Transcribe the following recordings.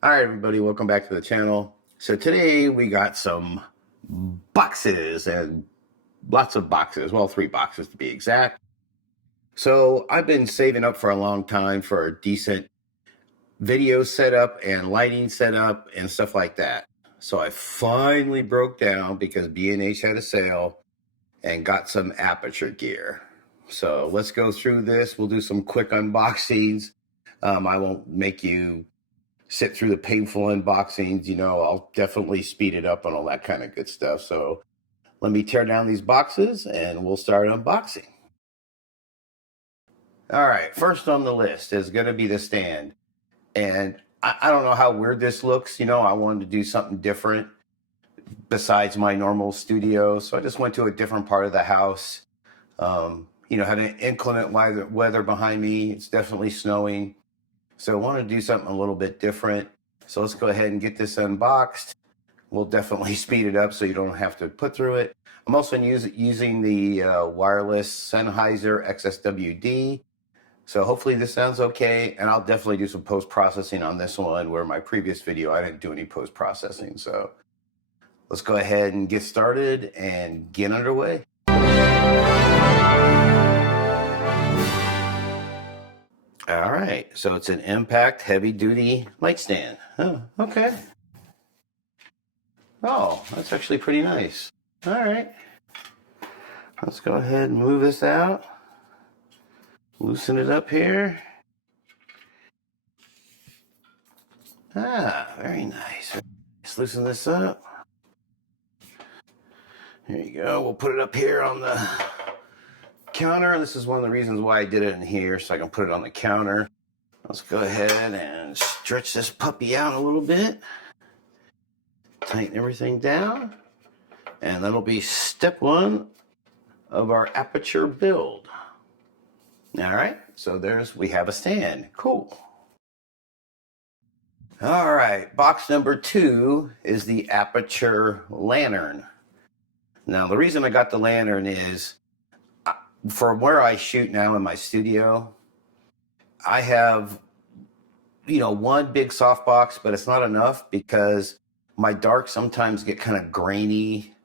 All right, everybody, welcome back to the channel. So today we got some boxes and lots of boxes. Well, 3 boxes to be exact. So I've been saving up for a long time for a decent video setup and lighting setup and stuff like that. So I finally broke down because B&H had a sale and got some Aputure gear. So let's go through this. We'll do some quick unboxings. I won't make you sit through the painful unboxings. I'll definitely speed it up and all that kind of good stuff. So let me tear down these boxes and we'll start unboxing. All right, first on the list is going to be the stand. And I don't know how weird this looks. I wanted to do something different besides my normal studio. So I just went to a different part of the house. Had an inclement weather behind me. It's definitely snowing. So I want to do something a little bit different. So let's go ahead and get this unboxed. We'll definitely speed it up so you don't have to put through it. I'm also using the wireless Sennheiser XSWD. So hopefully this sounds okay. And I'll definitely do some post-processing on this one, where my previous video, I didn't do any post-processing. So let's go ahead and get started and get underway. All right, so it's an impact heavy-duty light stand. Oh, okay. Oh, that's actually pretty nice. All right. Let's go ahead and move this out. Loosen it up here. Ah, very nice. Let's loosen this up. There you go. We'll put it up here on the counter. This is one of the reasons why I did it in here, so I can put it on the counter. Let's go ahead and stretch this puppy out a little bit. Tighten everything down. And that'll be step 1 of our Aputure build. All right, so we have a stand. Cool. All right, box number 2 is the Aputure Lantern. Now, the reason I got the lantern is from where I shoot now in my studio, I have, one big softbox, but it's not enough because my darks sometimes get kind of grainy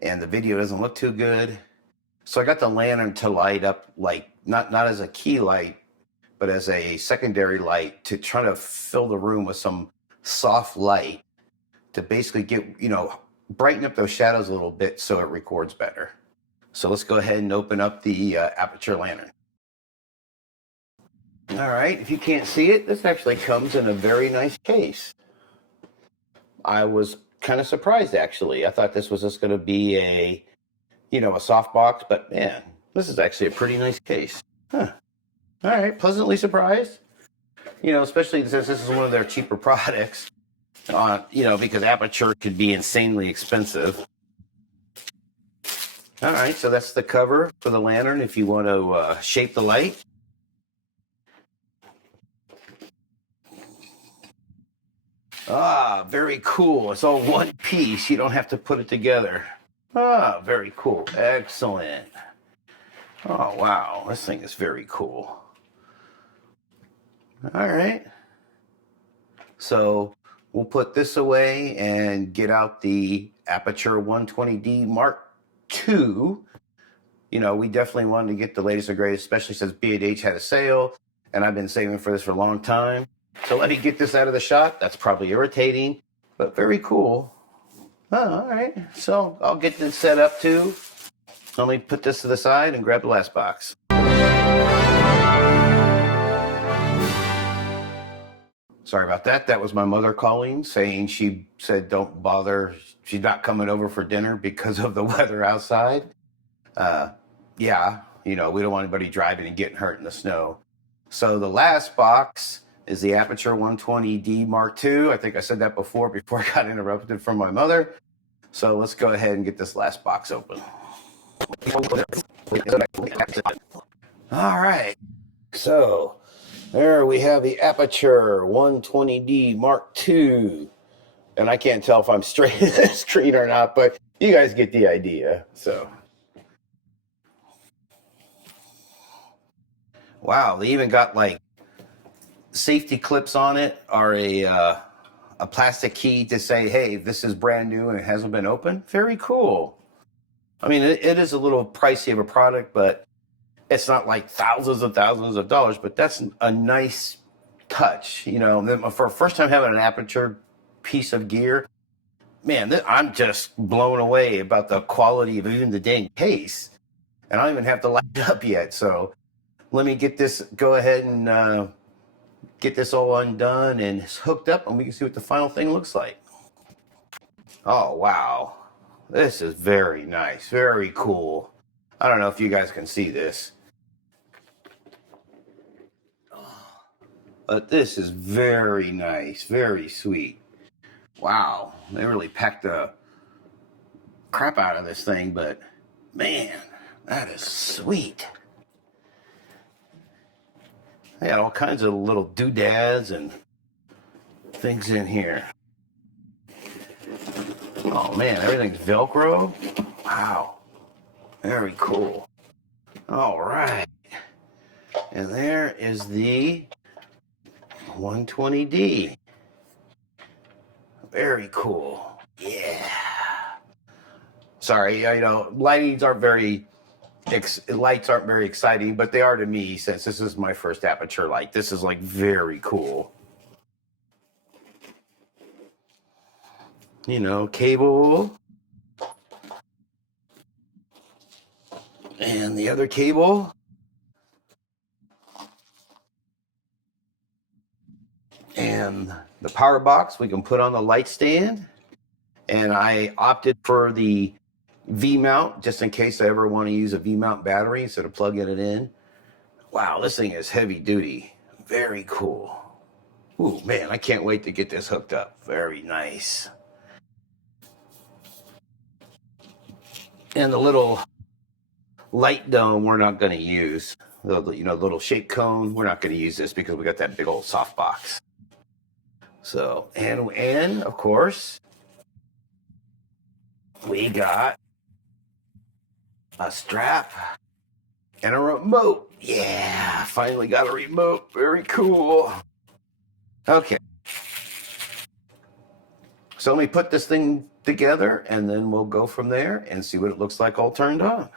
and the video doesn't look too good. So I got the lantern to light up, like not as a key light, but as a secondary light to try to fill the room with some soft light to basically get, brighten up those shadows a little bit so it records better. So let's go ahead and open up the Aputure Lantern. All right, if you can't see it, this actually comes in a very nice case. I was kind of surprised, actually. I thought this was just going to be a soft box, but man, this is actually a pretty nice case. Huh. All right, pleasantly surprised. Especially since this is one of their cheaper products. Because Aputure could be insanely expensive. All right, so that's the cover for the lantern if you want to shape the light. Ah, very cool. It's all one piece. You don't have to put it together. Ah, very cool. Excellent. Oh, wow. This thing is very cool. All right. So we'll put this away and get out the Aputure 120D Mark II. We definitely wanted to get the latest and greatest, especially since B&H had a sale, and I've been saving for this for a long time. So let me get this out of the shot. That's probably irritating, but very cool. Oh, all right. So I'll get this set up too. Let me put this to the side and grab the last box. Sorry about that. That was my mother calling, saying she said don't bother. She's not coming over for dinner because of the weather outside. Yeah, we don't want anybody driving and getting hurt in the snow. So the last box is the Aputure 120D Mark II. I think I said that before I got interrupted from my mother. So let's go ahead and get this last box open. All right. So there we have the Aputure 120D Mark II. And I can't tell if I'm straight in the screen or not, but you guys get the idea. So, wow, they even got like safety clips on it. Are a a plastic key to say, hey, this is brand new and it hasn't been opened. Very cool. I mean, it is a little pricey of a product, but it's not like thousands and thousands of dollars, but that's a nice touch. You know, for first time having an Aputure piece of gear, man, I'm just blown away about the quality of even the dang case. And I don't even have to light it up yet. So let me go ahead and get this all undone and hooked up, and we can see what the final thing looks like. Oh, wow. This is very nice. Very cool. I don't know if you guys can see this, but this is very nice. Very sweet. Wow. They really packed the crap out of this thing, but man, that is sweet. They got all kinds of little doodads and things in here. Oh man, everything's Velcro. Wow. Very cool. All right. And there is the 120D. Very cool. Yeah. Sorry, you know, lights aren't very exciting, but they are to me since this is my first Aputure light. This is like very cool. You know, cable. And the other cable. And the power box we can put on the light stand. And I opted for the V-mount just in case I ever want to use a V-mount battery instead of plugging it in. Wow, this thing is heavy duty. Very cool. Ooh, man, I can't wait to get this hooked up. Very nice. And the little light dome we're not going to use. The little shape cone, we're not going to use this because we got that big old softbox. So, and of course, we got a strap and a remote. Yeah, finally got a remote. Very cool. Okay. So let me put this thing together and then we'll go from there and see what it looks like all turned on.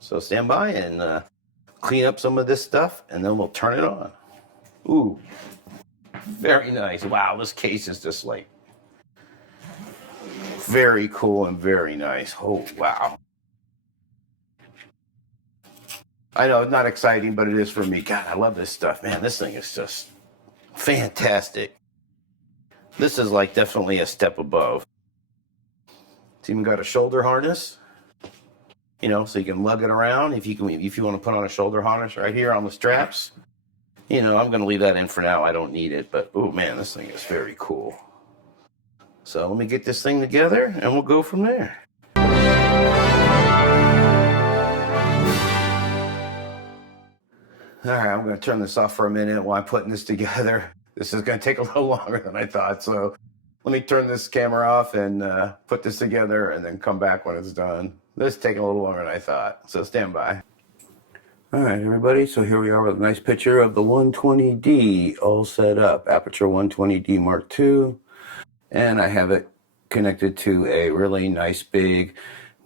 So stand by and clean up some of this stuff and then we'll turn it on. Ooh, very nice. Wow, this case is just like very cool and very nice. Oh, wow. I know it's not exciting, but it is for me. God, I love this stuff, man. This thing is just fantastic. This is like definitely a step above. It's even got a shoulder harness, you know, so you can lug it around. If you want to put on a shoulder harness right here on the straps, you know, I'm going to leave that in for now. I don't need it, but oh man, this thing is very cool. So let me get this thing together and we'll go from there. All right, I'm going to turn this off for a minute while I'm putting this together. This is going to take a little longer than I thought. So let me turn this camera off and put this together and then come back when it's done. This is taking a little longer than I thought. So stand by. All right, everybody. So here we are with a nice picture of the 120D all set up. Aputure 120D Mark II. And I have it connected to a really nice big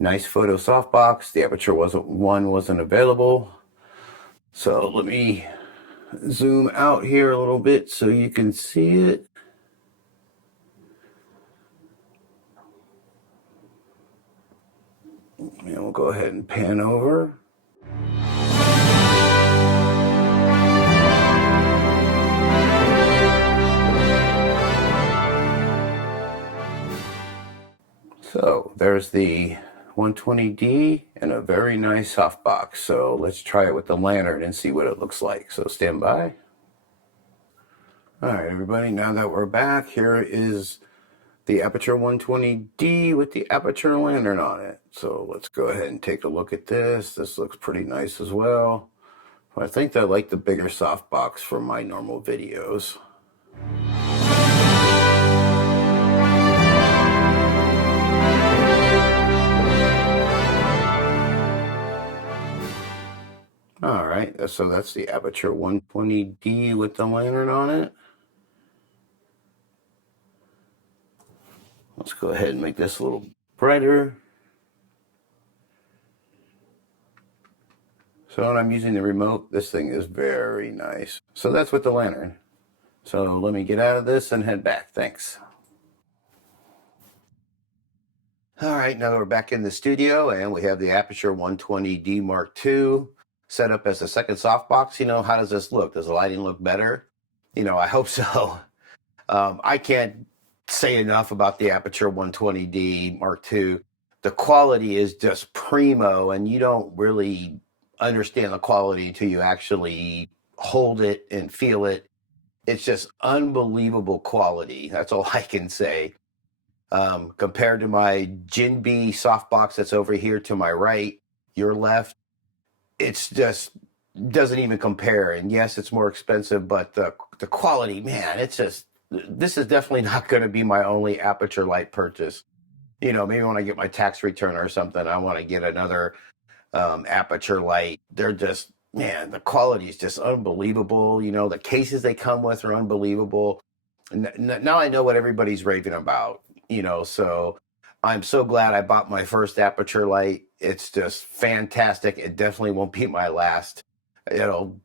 Nicefoto softbox. The Aputure wasn't available. So let me zoom out here a little bit so you can see it. And we'll go ahead and pan over. So there's the 120D and a very nice softbox. So let's try it with the lantern and see what it looks like. So stand by. All right, everybody, now that we're back, here is the Aputure 120D with the Aputure Lantern on it. So let's go ahead and take a look at this. This looks pretty nice as well. I think I like the bigger softbox for my normal videos. All right, so that's the Aputure 120D with the lantern on it. Let's go ahead and make this a little brighter. So when I'm using the remote, this thing is very nice. So that's with the lantern. So let me get out of this and head back. Thanks. All right, now we're back in the studio and we have the Aputure 120D Mark II set up as a second softbox. You know, how does this look? Does the lighting look better? You know, I hope so. I can't say enough about the Aputure 120D Mark II. The quality is just primo, and you don't really understand the quality until you actually hold it and feel it. It's just unbelievable quality. That's all I can say. Compared to my Jinbei softbox that's over here to my right, your left, it's just doesn't even compare. And yes, it's more expensive, but the quality, man, it's just, this is definitely not going to be my only Aputure Light purchase. You know, maybe when I get my tax return or something, I want to get another Aputure Light. They're just, man, the quality is just unbelievable. You know, the cases they come with are unbelievable. Now I know what everybody's raving about, you know, so I'm so glad I bought my first Aputure Light. It's just fantastic. It definitely won't be my last. It'll,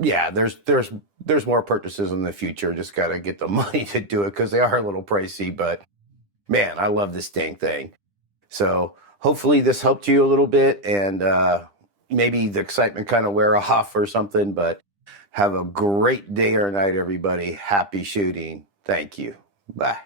yeah, there's more purchases in the future. Just got to get the money to do it because they are a little pricey, but man, I love this dang thing. So hopefully this helped you a little bit, and maybe the excitement kind of wear off or something, but have a great day or night, everybody. Happy shooting. Thank you. Bye.